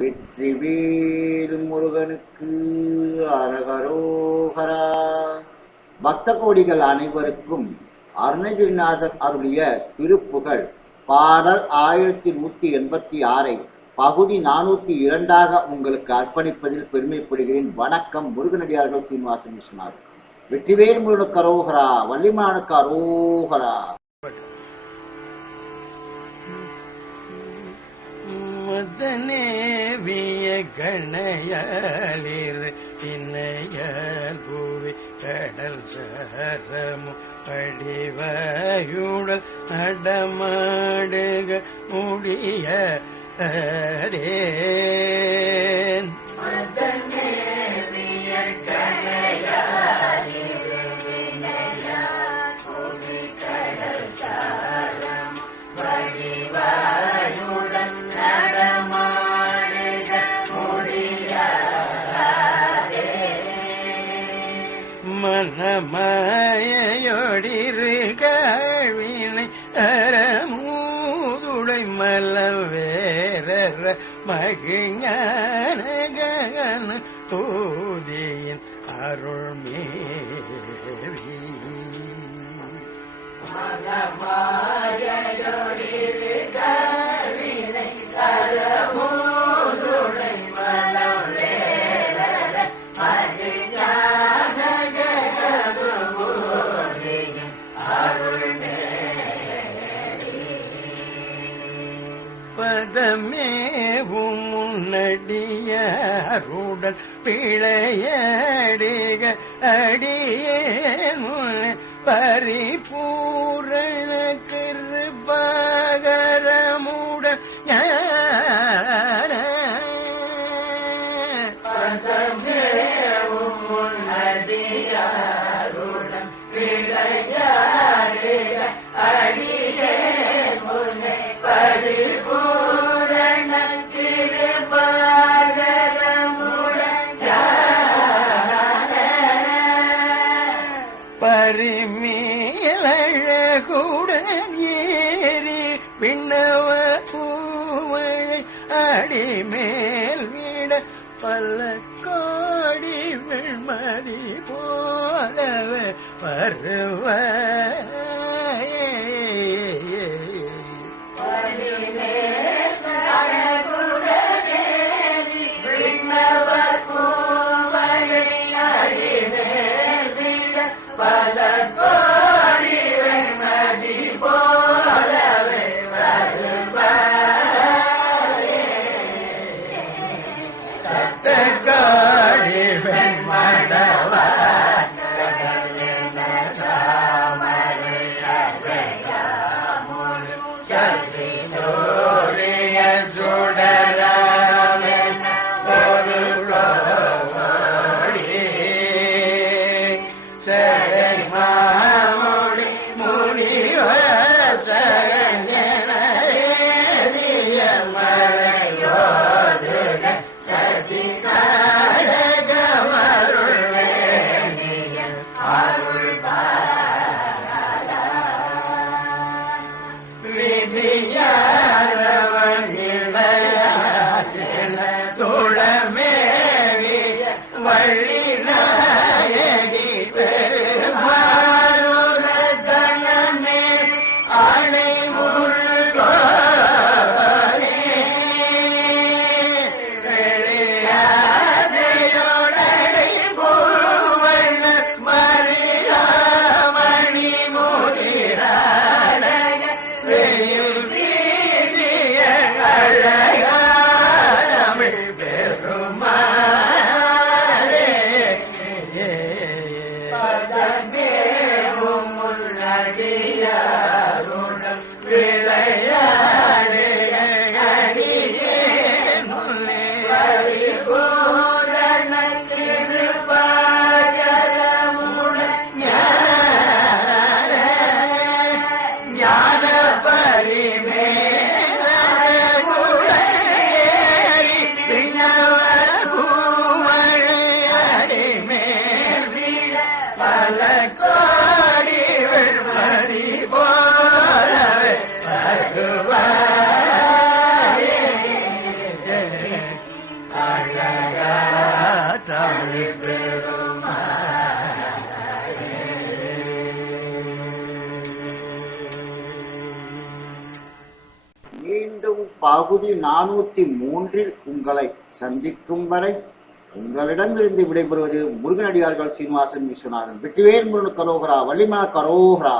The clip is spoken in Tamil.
வெற்றிவேல் முருகனுக்கு அரகரோகரா. பக்த கோடிகள் அனைவருக்கும் அருணகிரிநாதர் அருளிய திருப்புகழ். பாடல் ஆயிரத்தி நூற்றி எண்பத்தி ஆறை பகுதி நானூற்றி இரண்டாக உங்களுக்கு அர்ப்பணிப்பதில் பெருமைப்படுகிறேன். வணக்கம் முருகனடியார்கள் சீனிவாசன் விஸ்வநாதன் வெற்றிவேல் முருகனுக்கு அரோகரா வள்ளிமானுக்கு அரோகரா. மதனேவிய கணையாலிர் திண்ணையால் பூவி கடல் சரமு படிவயுடல் நடமாடுக முடிய ரே மலம் வேற மகிஞானகன் தூதியின் அருள் பதமேவும் முன்னடியாருடன் பிழையடிக அடியேன் பரிபூரண கிருபாகரமுடன் பதமே பரிமேலழகுடன் ஏறி விண்ணவ பூமழை அடிமேல் வீட பல்ல கோடி வெண்மதி போலவே பருவ காடி அகில குணம் மீண்டும் பகுதி நானூத்தி மூன்றில் உங்களை சந்திக்கும் வரை உங்களிடமிருந்து விடைபெறுவது முருகனடியார்கள் சீனிவாசன் விஸ்வநாதன். வெற்றிவேல் முருகன் கரோகரா வள்ளிமன கரோகரா.